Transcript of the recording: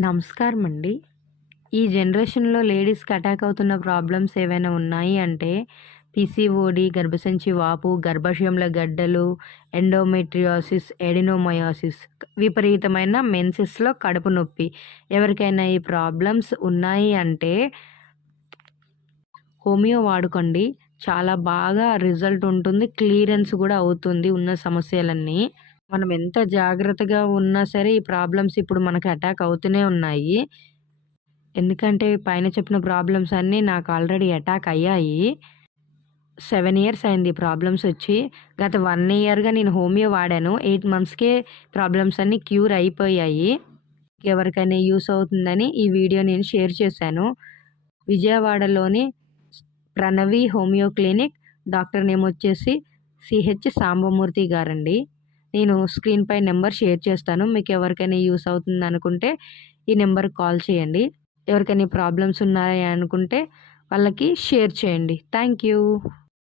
నమస్కారం అండి. ఈ జనరేషన్‌లో లేడీస్‌కి అటాక్ అవుతున్న ప్రాబ్లమ్స్ ఏవైనా ఉన్నాయి అంటే పీసీఓడీ, గర్భసంచి వాపు, గర్భాశయంలో గడ్డలు, ఎండోమెట్రియోసిస్, ఎడినోమయోసిస్, విపరీతమైన మెన్సెస్‌లో కడుపు నొప్పి. ఎవరికైనా ఈ ప్రాబ్లమ్స్ ఉన్నాయి అంటే హోమియో వాడుకోండి. చాలా బాగా రిజల్ట్ ఉంటుంది. క్లియరెన్స్ కూడా అవుతుంది ఉన్న సమస్యలన్నీ. మనం ఎంత జాగ్రత్తగా ఉన్నా సరే ఈ ప్రాబ్లమ్స్ ఇప్పుడు మనకు అటాక్ అవుతూనే ఉన్నాయి. ఎందుకంటే పైన చెప్పిన ప్రాబ్లమ్స్ అన్నీ నాకు ఆల్రెడీ అటాక్ అయ్యాయి. 7 ఇయర్స్ అయింది ప్రాబ్లమ్స్ వచ్చి. గత 1 ఇయర్‌గా నేను హోమియో వాడాను. 8 మంత్స్‌కే ప్రాబ్లమ్స్ అన్నీ క్యూర్ అయిపోయాయి. ఎవరికైనా యూజ్ అవుతుందని ఈ వీడియో నేను షేర్ చేశాను. విజయవాడలోని Pranavi homeo clinic. Doctor name వచ్చేసి సిహెచ్ సాంబమూర్తి గారండి. నేను స్క్రీన్‌పై నెంబర్ షేర్ చేస్తాను. మీకు ఎవరికైనా యూజ్ అవుతుందనుకుంటే ఈ నెంబర్‌కి కాల్ చేయండి. ఎవరికైనా ప్రాబ్లమ్స్ ఉన్నాయి అనుకుంటే వాళ్ళకి షేర్ చేయండి. Thank you.